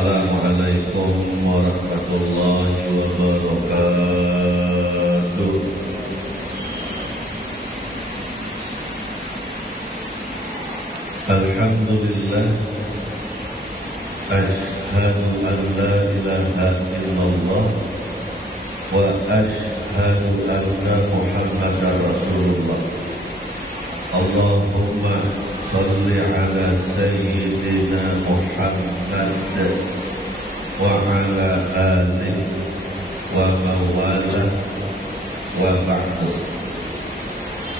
Assalamualaikum warahmatullahi wabarakatuh. Alhamdulillah, asyhadu an la ilaha illallah wa asyhadu anna Muhammadar Rasulullah. Allahumma salli ala sayyidina Muhammad wa ala alihi wa mawala wa ba'du.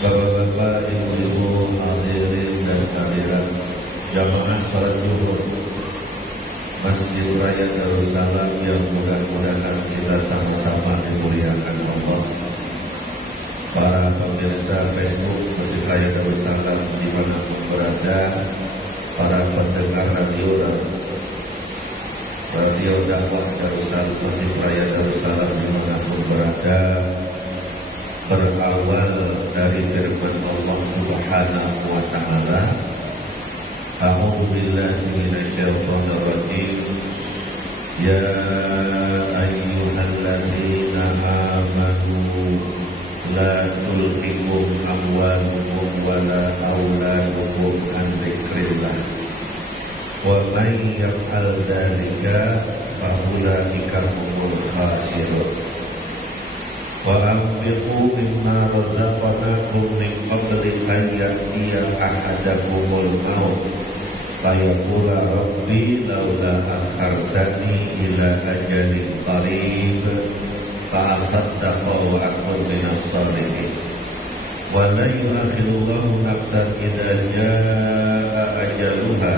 Bapak-bapak, ibu-ibu, hadirin dan hadirat jamaah salat zuhur Masjid Raya Darussalam yang mudah-mudahan kita sama-sama dimuliakan Allah. Para pemirsa Facebook Masjid Raya Darussalam dimanapun berada, para pendengar radio dakwah Darussalam Masjid Raya Darussalam dimanapun berada, berawal dari firman Allah Subhanahu wa Ta'ala, A'udzu billahi minasyaitonir rajim. Ya ayyuhalladzina amanu la tulhikum amwalukum wala auladukum an dzikrillah wa man yaf'al dzalika fa ulaika humul khasirun. Wa anfiqu mimma razaqnakum min qabli an ya'tiya ahadakumul maut fayaqula rabbi laula akhartani ila ajalin qarib fa asaddaqa wa akun minas shalihin. Wa la yu'akhirullahu nafsan idza jaa'a ajaluha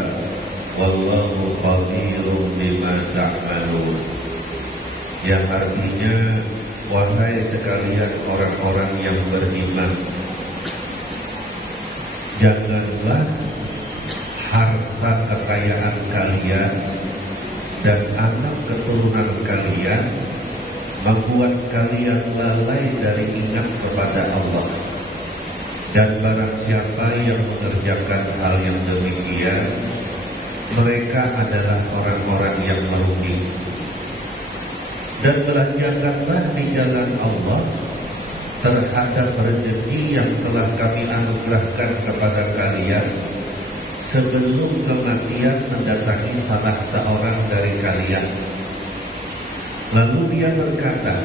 wallahu khabirun bima ta'malun. Yang artinya, wahai sekalian orang-orang yang beriman, janganlah harta kekayaan kalian dan anak keturunan kalian membuat kalian lalai dari ingat kepada Allah. Dan barang siapa yang mengerjakan hal yang demikian, mereka adalah orang-orang yang merugi. Dan belanjakanlah di jalan Allah terhadap rezeki yang telah kami anugerahkan kepada kalian sebelum kematian mendatangi salah seorang dari kalian. Lalu dia berkata,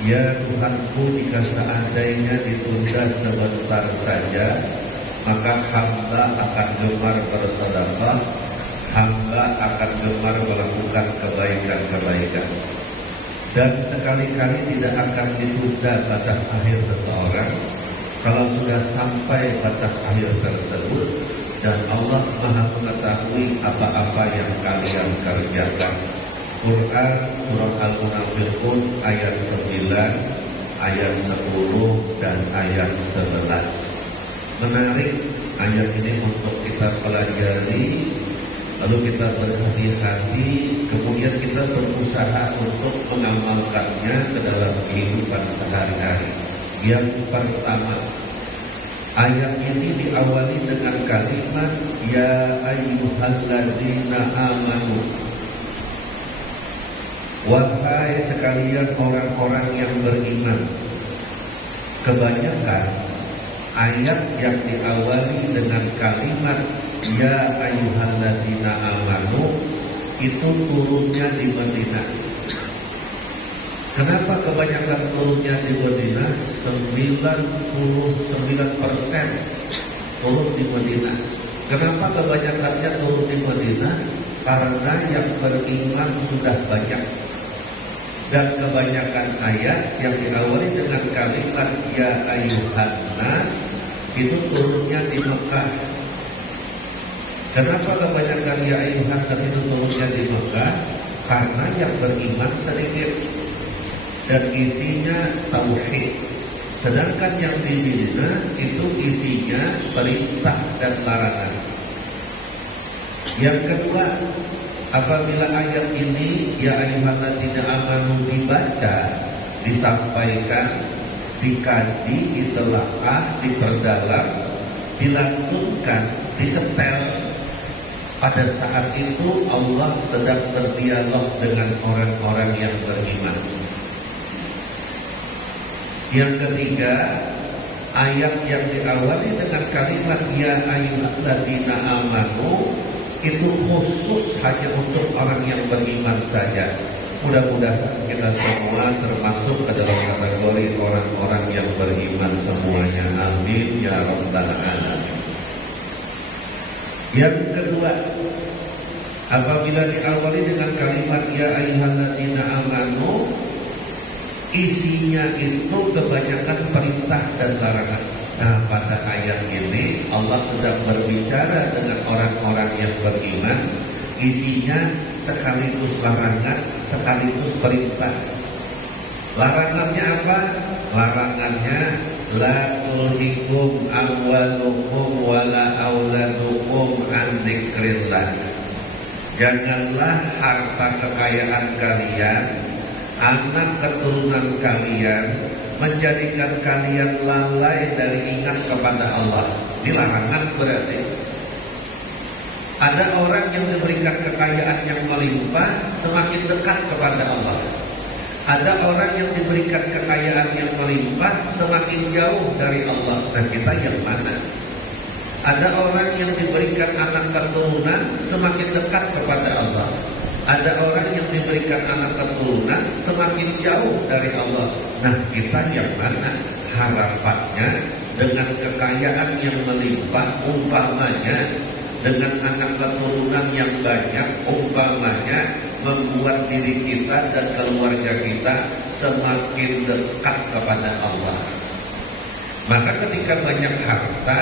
ya Tuhanku, jika seandainya ditunda sebentar saja, maka hamba akan gemar bersedekah, hamba akan gemar melakukan kebaikan-kebaikan. Dan sekali-kali tidak akan ditunda batas akhir seseorang kalau sudah sampai batas akhir tersebut, dan Allah Maha mengetahui apa-apa yang kalian kerjakan. Quran Surah Al-Munafiqun ayat 9, ayat 10 dan ayat 11. Menarik ayat ini untuk kita pelajari, lalu kita berhati-hati, kemudian kita berusaha untuk mengamalkannya ke dalam kehidupan sehari-hari. Yang pertama, ayat ini diawali dengan kalimat ya ayyuhalladzina amanu. Wahai sekalian orang-orang yang beriman. Kebanyakan ayat yang diawali dengan kalimat ya ayyuhalladzina amanu itu turunnya di Madinah. Kenapa kebanyakan turunnya di Madinah? 99% turun di Madinah. Kenapa kebanyakannya turun di Madinah? Karena yang beriman sudah banyak. Dan kebanyakan ayat yang diawali dengan kalimat ya ayyuhan nas itu turunnya di Mekah. Kenapa kebanyakan ya ayyuhan nas itu turunnya di Mekah? Karena yang beriman sedikit dan isinya tauhid. Sedangkan yang di Madinah itu isinya perintah dan larangan. Yang kedua, apabila ayat ini ya ayyuhalladzina amanu dibaca, disampaikan, dikaji, ditelaah, diperdalam, dilantunkan, disetel, Pada saat itu Allah sedang berdialog dengan orang-orang yang beriman. Yang ketiga, ayat yang diawali dengan kalimat ya ayyuhalladzina amanu itu khusus hanya untuk orang yang beriman saja. Mudah-mudahan kita semua termasuk ke dalam kategori orang-orang yang beriman semuanya. Amin ya rabbal alamin. Yang kedua, apabila diawali dengan kalimat ya ayyuhalladzina amanu, isinya itu kebanyakan perintah dan larangan. Nah, pada ayat ini Allah sedang berbicara dengan orang-orang yang beriman. Isinya sekaligus larangan, sekaligus perintah. Larangannya apa? Larangannya la tulhikum amwalukum wala auladukum an dzikrillah. Janganlah harta kekayaan kalian, anak keturunan kalian menjadikan kalian lalai dari ingat kepada Allah. Ini larangan berarti. Ada orang yang diberikan kekayaan yang melimpah semakin dekat kepada Allah. Ada orang yang diberikan kekayaan yang melimpah semakin jauh dari Allah. Dan kita yang mana? Ada orang yang diberikan anak keturunan semakin dekat kepada Allah. Ada orang yang diberikan anak keturunan semakin jauh dari Allah. Nah, kita yang mana? Harapannya dengan kekayaan yang melimpah, umpamanya dengan anak keturunan yang banyak, umpamanya membuat diri kita dan keluarga kita semakin dekat kepada Allah. Maka ketika banyak harta,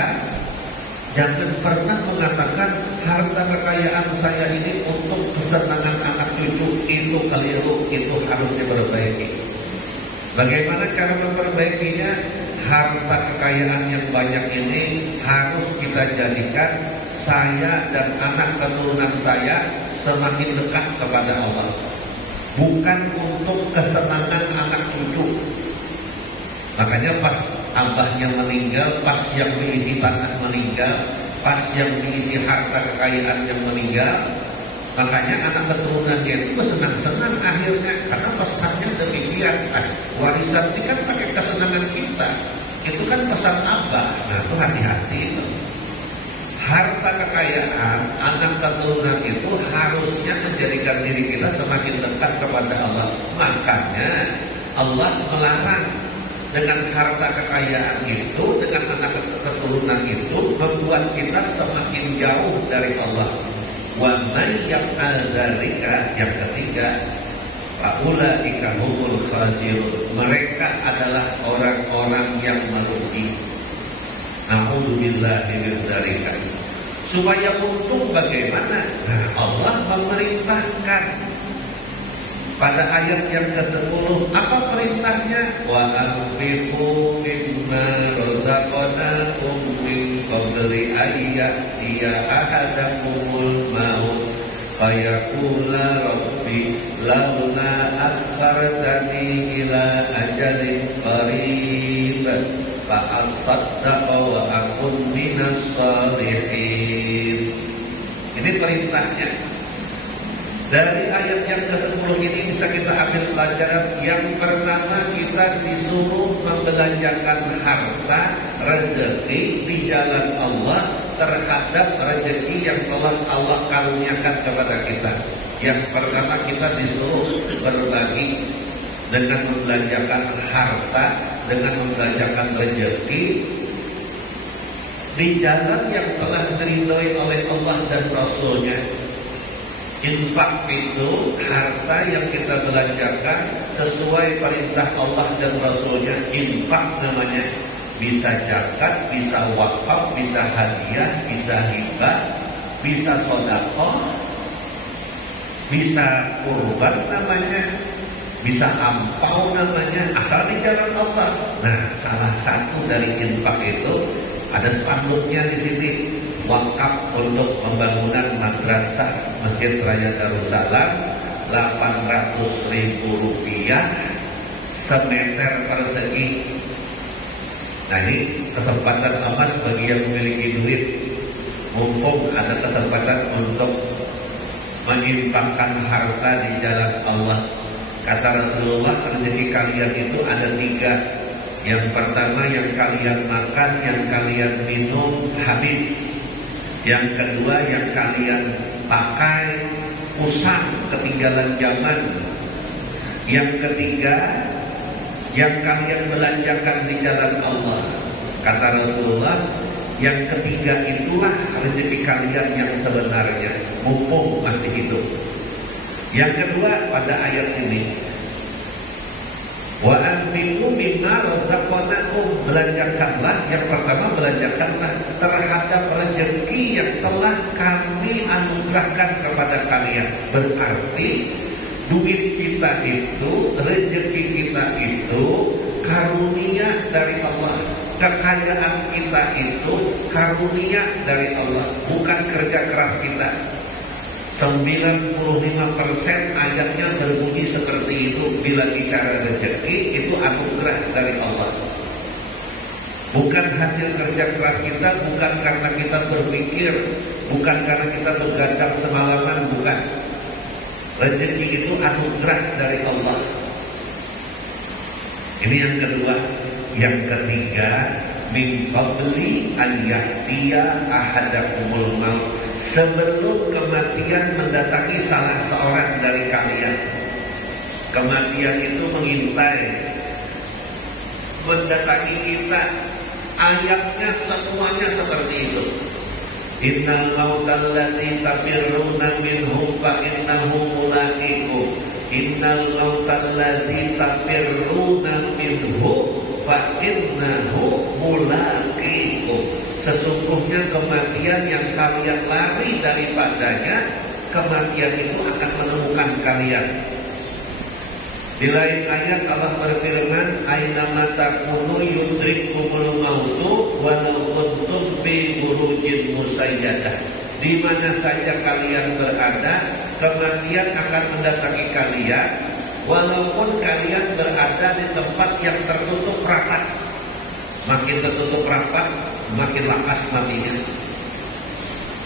jangan pernah mengatakan harta kekayaan saya ini untuk kesenangan anak cucu. Itu keliru, itu harus diperbaiki. Bagaimana cara memperbaikinya? Harta kekayaan yang banyak ini harus kita jadikan saya dan anak keturunan saya semakin dekat kepada Allah. Bukan untuk kesenangan anak cucu. Makanya pas abahnya meninggal, pas yang diisi tanah meninggal, pas yang diisi harta kekayaan yang meninggal, makanya anak keturunannya itu senang-senang akhirnya. Karena pesannya demikian. Warisan ini kan pakai kesenangan kita. Itu kan pesan abah. Nah, itu hati-hati itu. Harta kekayaan anak keturunan itu harusnya menjadikan diri kita semakin dekat kepada Allah. Makanya Allah melarang dengan harta kekayaan itu, dengan anak keturunan itu membuat kita semakin jauh dari Allah. Wa man yaf'al dzalika, yang ketiga, faulaika humul khasirun. Mereka adalah orang-orang yang merugi. A'udzubillahi min dzalika. Supaya untung bagaimana? Nah, Allah memerintahkan pada ayat yang ke-10, apa perintahnya? Wa anfiqu mimma razaqnakum min qabli ayyatiya ahadakumul maut fayaqula rabbi laula akhartani ila ajalin qarib fa asaddaqa wa akun minas shalihin. Ini perintahnya. Dari ayat yang ke-10 ini bisa kita ambil pelajaran. Yang pertama, kita disuruh membelanjakan harta, rezeki di jalan Allah terhadap rezeki yang telah Allah karuniakan kepada kita. Yang pertama, kita disuruh berbagi dengan membelanjakan harta, dengan membelanjakan rezeki di jalan yang telah diridhoi oleh Allah dan Rasul-Nya. Infak itu harta yang kita belanjakan sesuai perintah Allah dan Rasul-Nya. Infak namanya. Bisa zakat, bisa wakaf, bisa hadiah, bisa hibah, bisa sedekah, bisa kurban namanya, bisa ampau namanya, asal di jalan Allah. Nah, salah satu dari infak itu ada spanduknya di sini. Wakaf untuk pembangunan madrasah Masjid Raya Darussalam, Rp800.000 semeter persegi. Nah, ini kesempatan emas bagi yang memiliki duit. mumpung ada kesempatan untuk menyimpangkan harta di jalan Allah. Kata Rasulullah, rezeki kalian itu ada 3. Yang pertama yang kalian makan, yang kalian minum habis. Yang kedua yang kalian pakai usang, ketinggalan zaman. Yang ketiga yang kalian belanjakan di jalan Allah. Kata Rasulullah, yang ketiga itulah rezeki kalian yang sebenarnya, mumpung masih hidup. Yang kedua pada ayat ini, wa anfiqu mimma razaqnakum, belanjakanlah. Yang pertama, belanjakanlah terhadap rezeki yang telah kami anugerahkan kepada kalian. Berarti duit kita itu, rezeki kita itu karunia dari Allah. Kekayaan kita itu karunia dari Allah, bukan kerja keras kita. 95% ayatnya berbunyi seperti itu. Bila bicara rezeki, itu anugerah dari Allah, bukan hasil kerja keras kita, bukan karena kita berpikir, bukan karena kita begadang semalaman, bukan. Rezeki itu anugerah dari Allah. Ini yang kedua. Yang ketiga, min qabli an ya'tiya ahadakumul maut, sebelum kematian mendatangi salah seorang dari kalian. Kematian itu mengintai, mendatangi kita. Ayatnya semuanya seperti itu. Innal mautal ladzi tafirruna minhu fa innahu mulaqikum. Innal mautal ladzi tafirruna minhu fa innahu mulaqikum. Sesungguhnya kematian yang kalian lari daripadanya, kematian itu akan menemukan kalian. Di lain ayat Allah berfirman, "Aina takunu yudrikumul mautu walau kuntum fi burujin musayyadah." Di mana saja kalian berada, kematian akan mendatangi kalian, walaupun kalian berada di tempat yang tertutup rapat. Makin tertutup rapat, makin lakas matinya.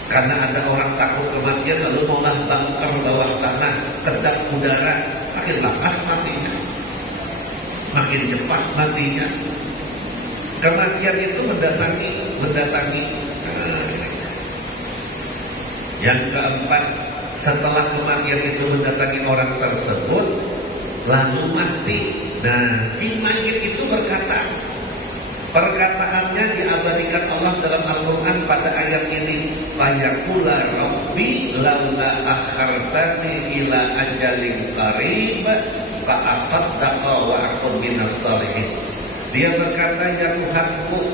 Karena ada orang takut kematian lalu maulah bunker bawah tanah, kedap udara, makin lakas matinya, makin cepat matinya. Kematian itu mendatangi. Yang keempat, setelah kematian itu mendatangi orang tersebut, lalu mati. Nah, si mayit itu berkata, perkataannya diabadikan Allah dalam Al-Quran pada ayat ini, fayaqula rabbi laula akhartani ila ajalin qarib fa asaddaqa wa akun minas shalihin. Dia berkata, ya Tuhanku,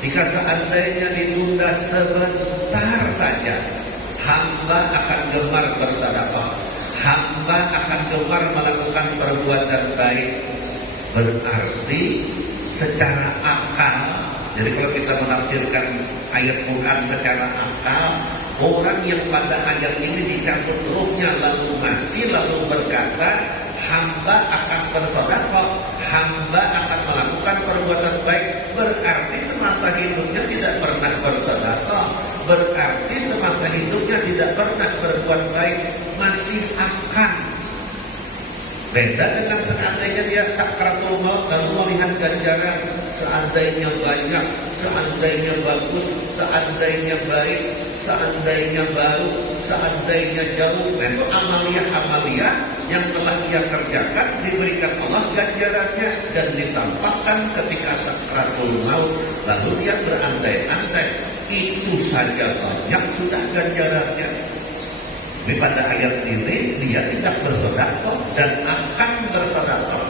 jika seandainya ditunda sebentar saja, hamba akan gemar bersedekah, hamba akan gemar melakukan perbuatan baik. Berarti secara akal, jadi kalau kita menafsirkan ayat Quran secara akal, orang yang pada ayat ini dicabut ruhnya lalu mati, lalu berkata, hamba akan bersedekah, hamba akan melakukan perbuatan baik, berarti semasa hidupnya tidak pernah bersedekah, berarti semasa hidupnya tidak pernah berbuat baik, masih akan. Beda dengan seandainya dia sakratul maut lalu melihat ganjaran, seandainya banyak, seandainya bagus, seandainya baik, seandainya baru, seandainya jauh. Itu amalia-amalia yang telah dia kerjakan, diberikan Allah ganjarannya dan ditampakkan ketika sakratul maut. Lalu dia berandai-andai, itu saja banyak sudah ganjarannya. Tapi pada ayat ini dia tidak bersedekah dan akan bersedekah.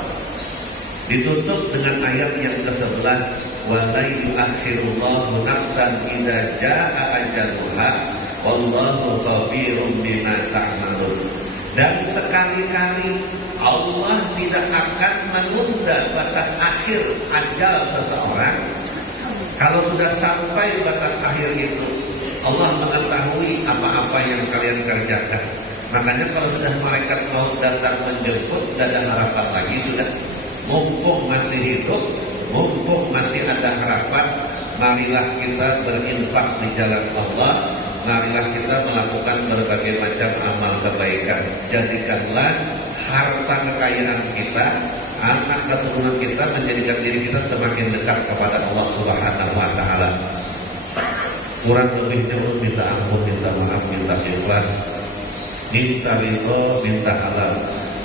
Ditutup dengan ayat yang ke-11, wa la yu'akhirullahu nafsan idza jaa ajaluha wallahu khabirum bima ta'malun. Dan sekali-kali Allah tidak akan menunda batas akhir ajal seseorang. Kalau sudah sampai batas akhir itu, Allah mengetahui apa-apa yang kalian kerjakan. Makanya kalau sudah malaikat maut datang menjemput, tidak ada harapan lagi sudah. Mumpung masih hidup, mumpung masih ada harapan, marilah kita berinfak di jalan Allah, marilah kita melakukan berbagai macam amal kebaikan. Jadikanlah harta kekayaan kita, anak keturunan kita, menjadikan diri kita semakin dekat kepada Allah Subhanahu wa Ta'ala. Kurang lebihnya minta ampun, minta maaf, minta ikhlas, minta ridho, minta halal.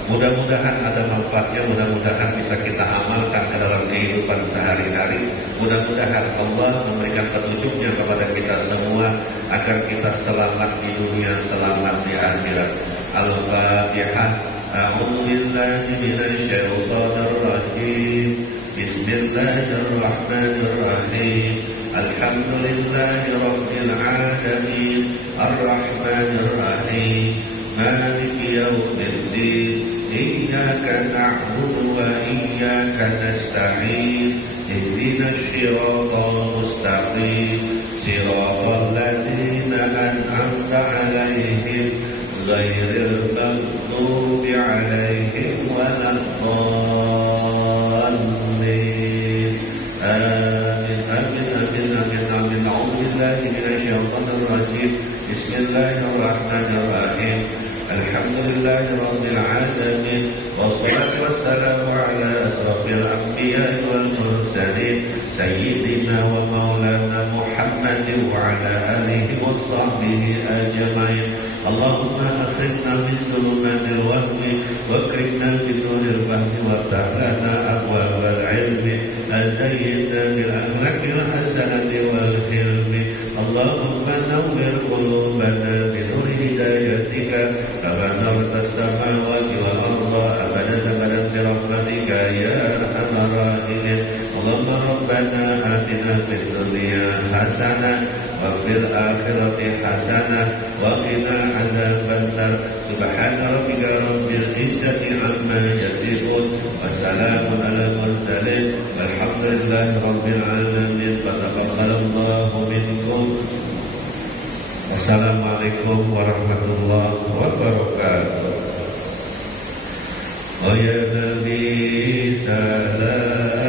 Mudah-mudahan ada manfaatnya, mudah-mudahan bisa kita amalkan ke dalam kehidupan sehari-hari. Mudah-mudahan Allah memberikan petunjuknya kepada kita semua agar kita selamat di dunia, selamat di akhirat. Al-Fatihah. A'udzu billahi minasy syaithanir rajim. Bismillahirrahmanirrahim. Alhamdulillahi rabbil alamin. Arrahmanir rahim. Maliki yaumiddin. Iyyaka na'budu wa iyyaka nasta'in. Ihdinas siratal mustaqim. Siratal ladzina an'amta 'alaihim ghairil maghdubi 'alaihim waladdallin. Amin amin amin amin amin. A'udzu billahi minasy syaithanir rajim. Bismillahirrahmanirrahim. Alhamdulillahi rabbil alamin. Wassalatu wassalamu ala asrafil anbiya'i wal mursalin sayyidina wa maulana Muhammadin wa ala alihi wa sahbihi ajma'in. Allahumma akhrijna min dhulumatil wahmi wa akrimna bi nuril fahmi wa ta'lana abwabal ilmi azayyidna bil akhlaqil hasanati wal hilmi. Allahumma nawwir qulubana bi nuri hidayatika kama nawwartas samawati wal arda abadan abadan bi rahmatika ya arhamar rahimin. Allahumma rabbana atina fid dunya hasanah wa fil akhirati hasanah wa qina adzabannar. Subhana rabbika rabbil izzati amma yasifun wa salamun alal mursalin walhamdulillahi rabbil alamin. Taqabbalallahu minkum. Wassalamualaikum warahmatullahi wabarakatuh. Oh ya Nabi salam.